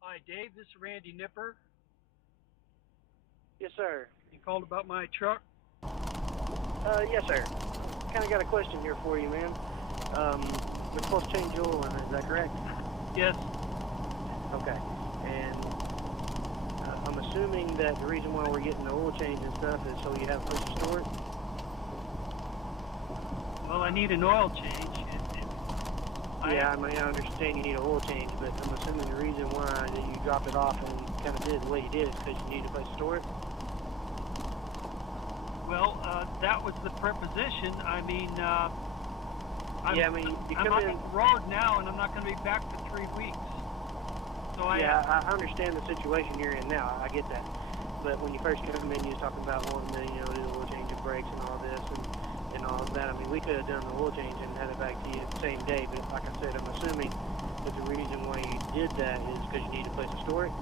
Hi, Dave. This is Randy Nipper. Yes, sir. You called about my truck? Yes, sir. Kind of got a question here for you, man. We're supposed to change oil in it, is that correct? Yes. Okay. And I'm assuming that the reason why we're getting the oil change and stuff is so you have a place to store it? Well, I need an oil change. Yeah, I mean, I understand you need an oil change, but I'm assuming the reason why that you dropped it off and kind of did it the way you did is because you need a place to store it? Well, that was the preposition. I mean, I'm you I'm come on in. the road now, and I'm not going to be back for 3 weeks. So Yeah, I understand the situation you're in now. I get that. But when you first came in, you was talking about wanting to, do the oil change of brakes and all this and all of that. I mean, we could have done the oil change and had it back to you the same day. But like I said, I'm assuming that the reason why you did that is because you need a place to store it.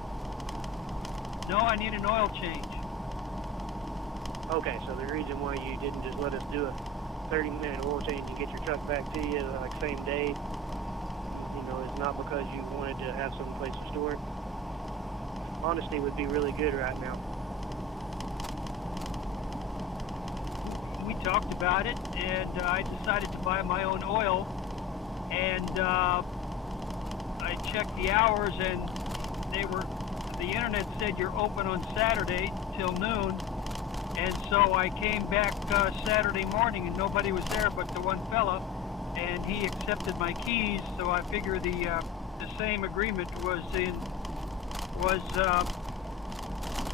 No, I need an oil change. Okay, so the reason why you didn't just let us do a 30-minute oil change and get your truck back to you like same day, is not because you wanted to have some place to store it. Honesty would be really good right now. We talked about it, and I decided to buy my own oil. And I checked the hours, and the internet said you're open on Saturday till noon. And so I came back Saturday morning, and nobody was there but the one fella, and he accepted my keys. So I figure the same agreement was.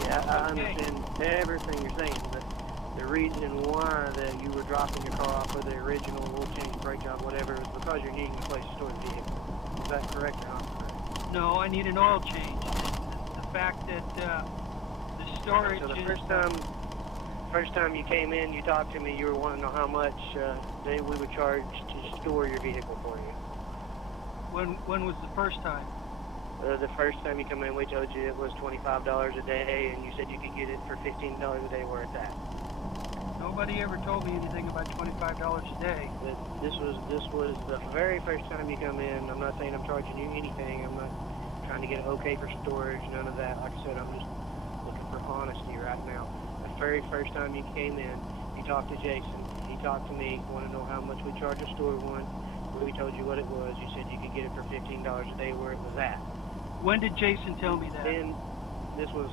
Yeah, I Okay. understand everything you're saying, but the reason why that you were dropping your car off for the original oil change, brake job, whatever, is because you're needing a place to store the vehicle. Is that correct or not correct? No, I need an oil change. The fact that the storage So the is. first time you came in, you talked to me, you were wanting to know how much we would charge to store your vehicle for you. When was the first time? The first time you come in, we told you it was $25 a day, and you said you could get it for $15 a day where it's at. Nobody ever told me anything about $25 a day. This was the very first time you come in. I'm not saying I'm charging you anything. I'm not trying to get it okay for storage, none of that. Like I said, I'm just looking for honesty right now. The very first time you came in, you talked to Jason. He talked to me, wanted to know how much we charge to store one. We told you what it was. You said you could get it for $15 a day where it was at. When did Jason tell me that? Then this was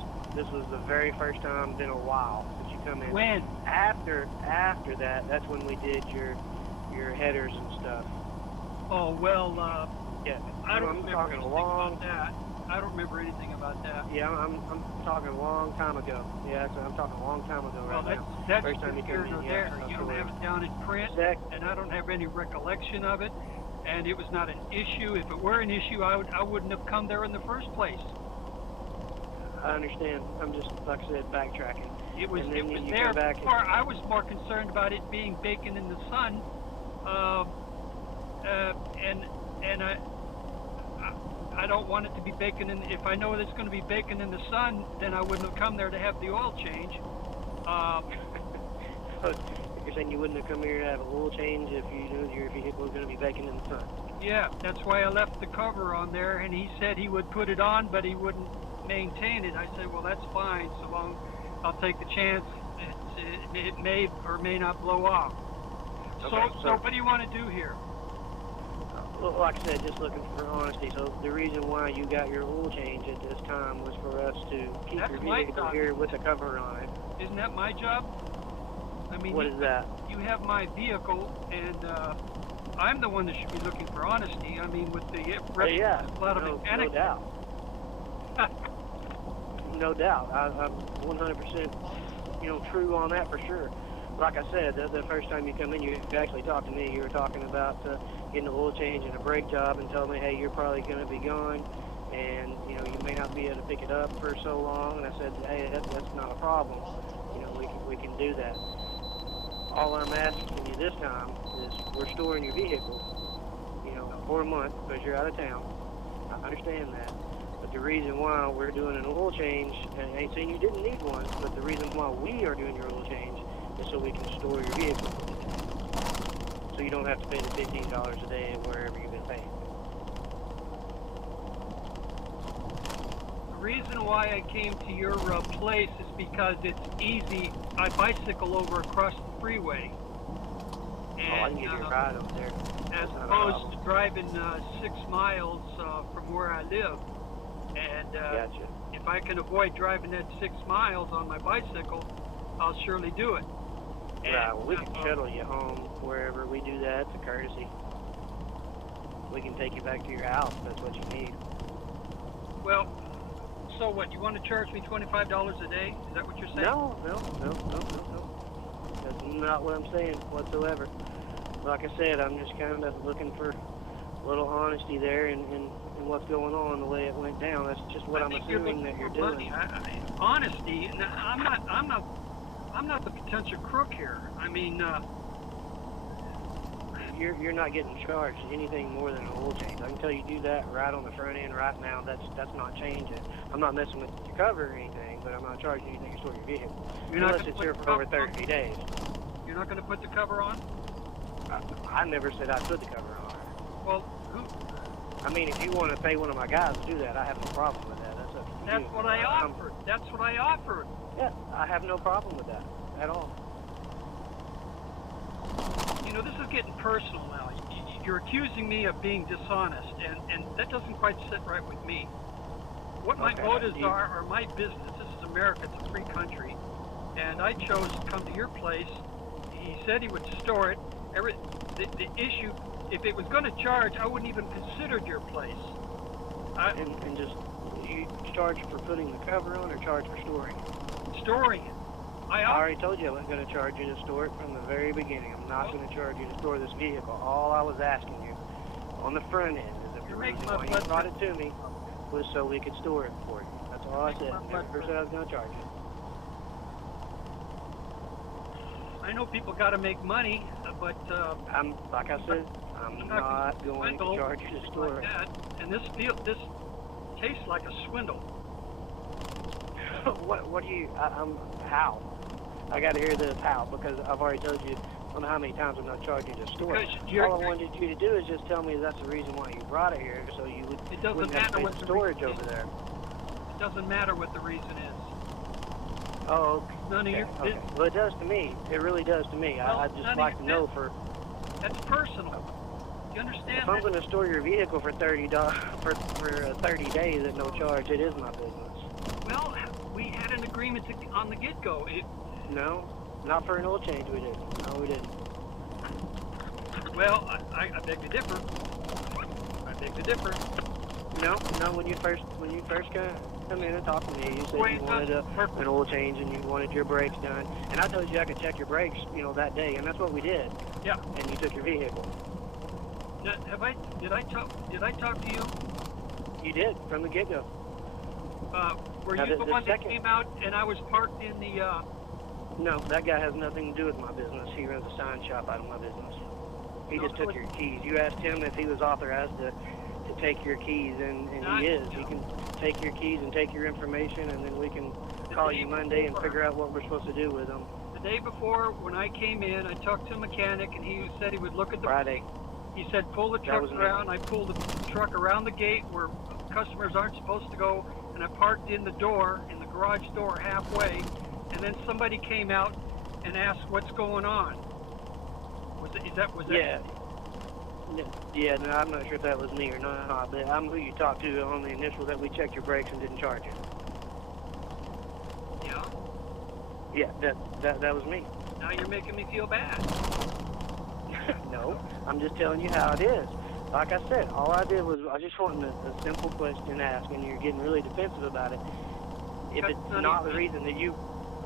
the very first time, been a while since you come in. When? After that, that's when we did your headers and stuff. Oh, well, Yeah, I don't I'm remember talking anything a long. about that. I don't remember anything about that. Yeah, I'm talking a long time ago. Yeah, I'm talking a long time ago Well, right now. that's First time you here come nor in, there. yeah. You don't have it down in print, and I don't have any recollection of it. And it was not an issue. If it were an issue, I wouldn't have come there in the first place. I understand. I'm just, like I said, backtracking. It was And then you there come back before. I was more concerned about it being bacon in the sun, and I don't want it to be bacon in. If I know it's going to be bacon in the sun, then I wouldn't have come there to have the oil change. You're saying you wouldn't have come here to have an oil change if you knew your vehicle was going to be baking in the sun? Yeah, that's why I left the cover on there, and he said he would put it on, but he wouldn't maintain it. I said, well, that's fine, so long I'll take the chance. It may or may not blow off. Okay, So what do you want to do here? Well, like I said, just looking for honesty. So the reason why you got your oil change at this time was for us to keep That's your my vehicle job. here with a cover on it. Isn't that my job? I mean, What is that? You have my vehicle, and I'm the one that should be looking for honesty. I mean, with the Yeah, a lot of no mechanics. doubt. No doubt. I'm 100%, true on that for sure. Like I said, the first time you come in, you actually talked to me. You were talking about getting an oil change and a brake job, and told me, hey, you're probably going to be gone, and you may not be able to pick it up for so long. And I said, hey, that's not a problem. We can do that. All I'm asking you this time is we're storing your vehicle, for a month because you're out of town. I understand that. But the reason why we're doing an oil change, and I ain't saying you didn't need one, but the reason why we are doing your oil change is so we can store your vehicle. So you don't have to pay the $15 a day wherever you've been paying. reason why I came to your place is because it's easy. I bicycle over across the freeway. Oh, I can give you a ride over there. As That's not a opposed problem. to driving 6 miles from where I live. And Gotcha. if I can avoid driving that 6 miles on my bicycle, I'll surely do it. Right, well, we can shuttle you home wherever we do that. It's a courtesy. We can take you back to your house if that's what you need. Well, so what? You want to charge me $25 a day? Is that what you're saying? No. That's not what I'm saying whatsoever. Like I said, I'm just kind of looking for a little honesty there in what's going on, the way it went down. That's just what I'm assuming that you're doing. Honesty. I'm not the potential crook here. I mean, You're not getting charged anything more than an oil change. I can tell you do that right on the front end right now. That's not changing. I'm not messing with your cover or anything, but I'm not charging you anything to store your vehicle. You're not Unless gonna it's put here the for over cover on? 30 days. You're not going to put the cover on? I never said I'd put the cover on. Well, who? I mean, if you want to pay one of my guys to do that, I have no problem with that. That's up to you. That's what I offered. That's what I offered. Yeah, I have no problem with that at all. You know, this is getting personal now. You're accusing me of being dishonest, and that doesn't quite sit right with me. What my Okay, motives are my business. This is America. It's a free country. And I chose to come to your place. He said he would store it. The issue, if it was going to charge, I wouldn't even considered your place. And just, you charge for putting the cover on or charge for storing it? Storing it. I already told you I wasn't going to charge you to store it from the very beginning. I'm not going to charge you to store this vehicle. All I was asking you on the front end is that the reason why you brought it to me was so we could store it for you. That's all I said. Never said I was going to charge you. I know people got to make money, but like I said, I'm not going to charge you to store it. And this tastes like a swindle. What do you? How? I got to hear this how, because I've already told you. I don't know how many times I'm not charging you to store it. All I wanted you to do is just tell me that's the reason why you brought it here, so you wouldn't have to pay the storage over there. It doesn't matter what the reason is. Oh, okay. None of your okay. Well, it does to me. It really does to me. Well, I'd just like to know for... That's personal. You understand? If I'm going to store your vehicle for $30 for 30 days at no charge, it is my business. Well, we had an agreement on the get-go. No, not for an oil change we didn't. No, we didn't. Well, I beg to differ. I beg to differ. No, when you first come in and talk to me, you said you wanted an oil change and you wanted your brakes done, and I told you I could check your brakes, that day, and that's what we did. Yeah. And you took your vehicle. Did I talk to you? You did from the get-go. Were you the one that came out and I was parked in the? No, that guy has nothing to do with my business. He runs a sign shop out of my business. He just took your keys. You asked him if he was authorized to take your keys, and he is. He can take your keys and take your information, and then we can call you Monday and figure out what we're supposed to do with them. The day before, when I came in, I talked to a mechanic, and he said he would look at the... Friday. He said, pull the truck around. I pulled the truck around the gate where customers aren't supposed to go, and I parked in the garage door halfway, and then somebody came out and asked what's going on. Was that? Yeah, no, I'm not sure if that was me or not, but I'm who you talked to on the initial that we checked your brakes and didn't charge you. Yeah? Yeah, that was me. Now you're making me feel bad. No, I'm just telling you how it is. Like I said, all I did was I just wanted a simple question asked, and you're getting really defensive about it. If it's not the reason that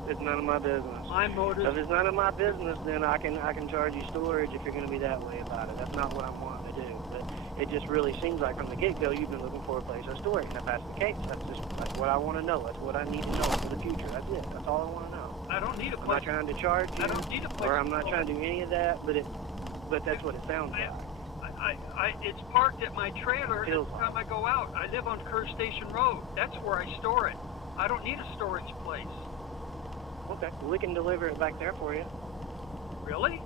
it's none of my business. My motive. If it's none of my business, then I can charge you storage if you're going to be that way about it. That's not what I'm wanting to do. But it just really seems like from the get-go you've been looking for a place to store it. And if that's the case, that's what I want to know. That's what I need to know for the future. That's it. That's all I want to know. I don't need a place. I'm not trying to charge you. I don't need a place. Or I'm not trying to do any of that, but that's what it sounds like. It's parked at my trailer every time I go out. I live on Kerr Station Road. That's where I store it. I don't need a storage place. Okay, well, we can deliver it back there for you. Really?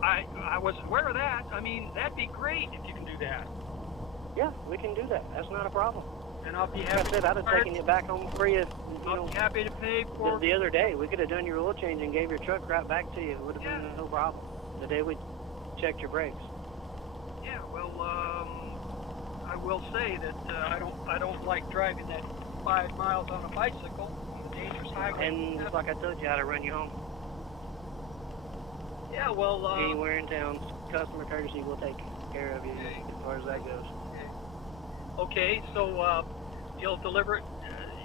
I wasn't aware of that. I mean, that'd be great if you can do that. Yeah, we can do that. That's not a problem. And I'll be Like happy. I said, I'd have taken it back home for you. I'll be happy to pay for. The other day, we could have done your oil change and gave your truck right back to you. It would have been no problem. The day we checked your brakes. Yeah, well, I will say that I don't like driving that 5 miles on a bicycle, the dangerous highway. And like I told you, how to run you home. Yeah, well, Anywhere in town, customer courtesy will take care of you as far as that goes. Okay, so you'll deliver it.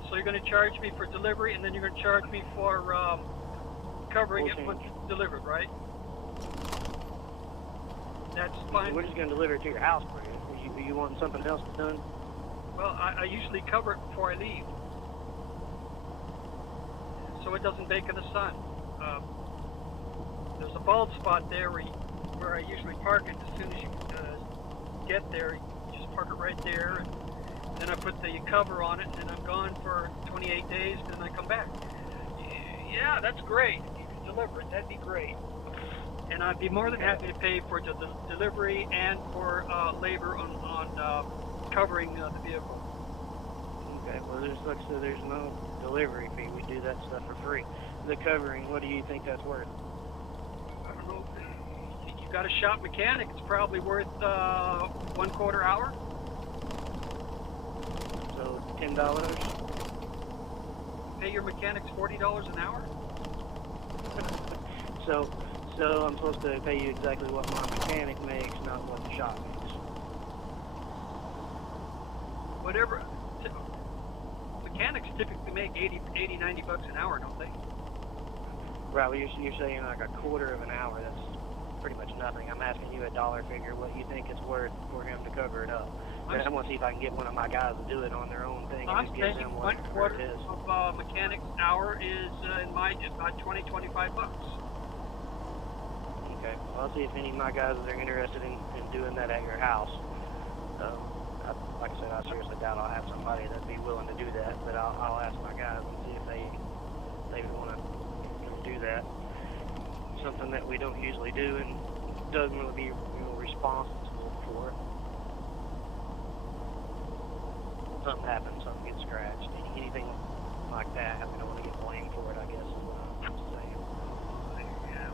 So you're going to charge me for delivery, and then you're going to charge me for covering Oil it change. once it's delivered, right? That's fine. We're just going to deliver it to your house for you. You want something else done? Well, I usually cover it before I leave, so it doesn't bake in the sun. There's a bald spot there where I usually park it. As soon as you get there, you just park it right there, and then I put the cover on it, and then I'm gone for 28 days, and then I come back. Yeah, that's great. If you could deliver it, that'd be great. And I'd be more than happy to pay for the delivery and for labor on covering the vehicle. Okay, well, like I said, there's no delivery fee. We do that stuff for free. The covering, what do you think that's worth? I don't know. You've got a shop mechanic. It's probably worth 1/4 hour. So $10? Pay your mechanics $40 an hour. So I'm supposed to pay you exactly what my mechanic makes, not what the shop makes. Whatever. Mechanics typically make 80, 90 bucks an hour, don't they? Right, well, you're saying like 1/4 of an hour. That's pretty much nothing. I'm asking you a dollar figure, what you think it's worth for him to cover it up. And I want to see if I can get one of my guys to do it on their own thing and I'm just give saying them what 1/4 it is. of mechanic's hour is in my about 20, 25 bucks. Okay, well, I'll see if any of my guys are interested in doing that at your house. Like I said, I seriously doubt I'll have somebody that'd be willing to do that, but I'll ask my guys and see if they want to do that. Something that we don't usually do and doesn't really be responsible for. Something happens, something gets scratched, anything like that. We don't want to get blamed for it, I guess is what I'm saying. Yeah,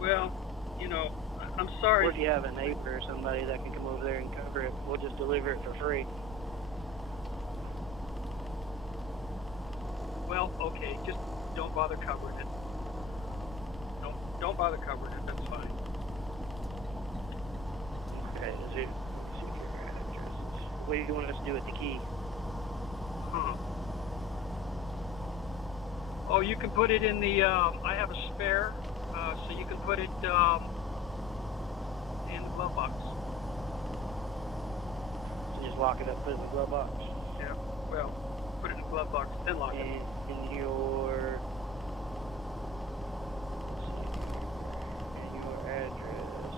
well, you know, I'm sorry. Or if you have a neighbor or somebody that can come over there and cover it, we'll just deliver it for free. Well, okay, just don't bother covering it. Don't bother covering it. That's fine. Okay, is it secure address? What do you want us to do with the key? Oh, you can put it in the. I have a spare, so you can put it in the glove box. So just lock it up, put it in the glove box. Yeah. Well, put it in the glove box, then lock it. And in your address.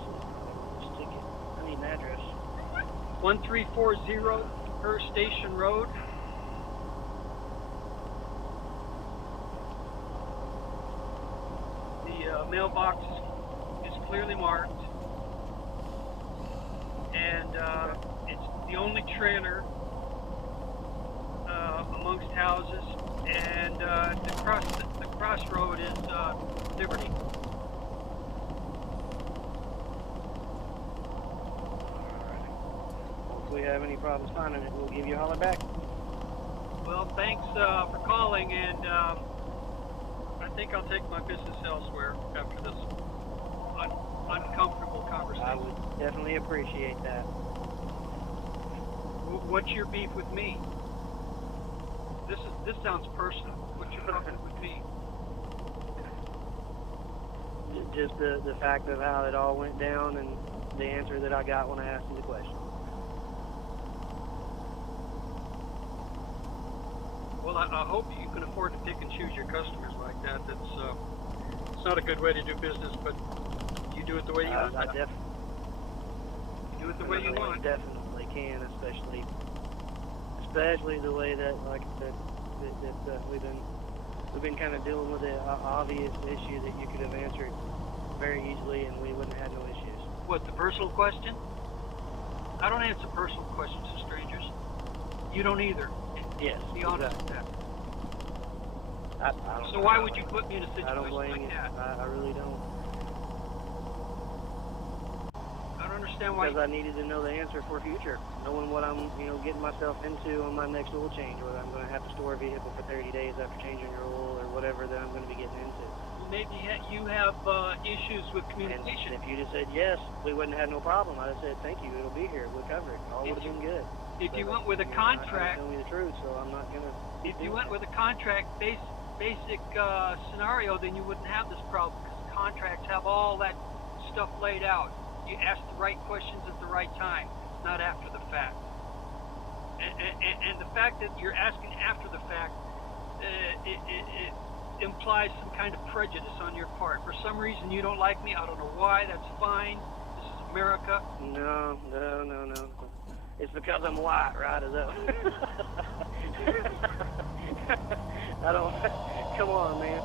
Stick it. I need an address. 1340 Per Station Road. The mailbox is clearly marked, and it's the only trailer amongst houses, and the crossroad is Liberty. If we have any problems finding it, we'll give you a holler back. Well, thanks for calling, and I think I'll take my business elsewhere after this uncomfortable conversation. I would definitely appreciate that. What's your beef with me? This sounds personal. What's your beef with me? Just the fact of how it all went down and the answer that I got when I asked you the question. Well, I hope you can afford to pick and choose your customers like that. It's not a good way to do business, but you do it the way you want. I definitely do it the way you want. Definitely can, especially the way that, like I said, that we've been kind of dealing with the obvious issue that you could have answered very easily, and we wouldn't have had no issues. What, the personal question? I don't answer personal questions to strangers. You don't either. Yes, Be honest with exactly. that. I don't So why would you put me in a I don't situation blame like you. that? I really don't. I don't understand why. Because I needed to know the answer for future, knowing what I'm, getting myself into on my next oil change, whether I'm going to have to store a vehicle for 30 days after changing your oil or whatever that I'm going to be getting into. Maybe you have issues with And communication. if you'd have said yes, we wouldn't have had no problem. I'd have said, thank you, it'll be here, we'll cover it. All would have been good. If you went with a I contract, tell me the truth, so I'm not going to. if you went with a contract basic scenario, then you wouldn't have this problem because contracts have all that stuff laid out. You ask the right questions at the right time, not after the fact. And the fact that you're asking after the fact, it implies some kind of prejudice on your part. For some reason, you don't like me. I don't know why. That's fine. This is America. No. It's because I'm white, right? Is that? I don't. Come on, man.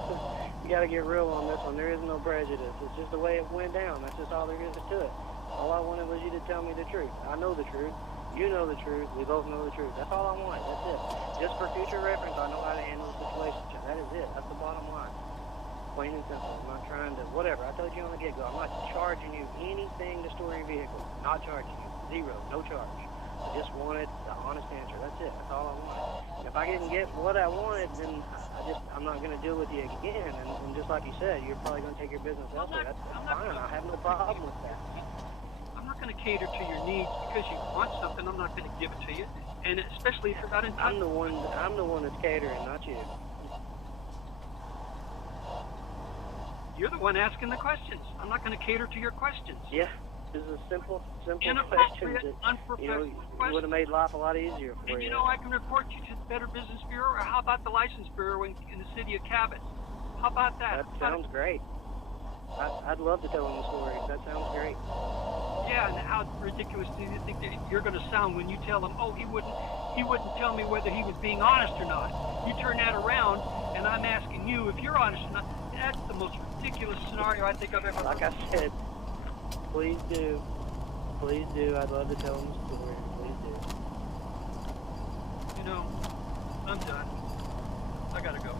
You got to get real on this one. There is no prejudice. It's just the way it went down. That's just all there is to it. All I wanted was you to tell me the truth. I know the truth. You know the truth. We both know the truth. That's all I want. That's it. Just for future reference, I know how to handle the situation. That is it. That's the bottom line. Plain and simple. I'm not trying to, whatever. I told you on the get-go, I'm not charging you anything to store your vehicle. Not charging you. Zero. No charge. I just wanted the honest answer. That's it. That's all I wanted. If I didn't get what I wanted, then I'm not going to deal with you again. And just like you said, you're probably going to take your business elsewhere. That's fine. I have no problem with that. I'm not going to cater to your needs because you want something. I'm not going to give it to you, and especially if you're not in. I'm the one that's catering, not you. You're the one asking the questions. I'm not going to cater to your questions. Yeah. This is a simple questions Inappropriate, that, unprofessional it would questions. have made life a lot easier for And you. I can report you to the Better Business Bureau, or how about the License Bureau in the city of Cabot? How about that? That sounds great. I'd love to tell them the story. That sounds great. Yeah, and how ridiculous do you think that you're going to sound when you tell them, oh, he wouldn't tell me whether he was being honest or not. You turn that around, and I'm asking you if you're honest or not. That's the most ridiculous scenario I think I've ever heard. Like I said, please do. Please do. I'd love to tell them the story. Please do. I'm done. I gotta go.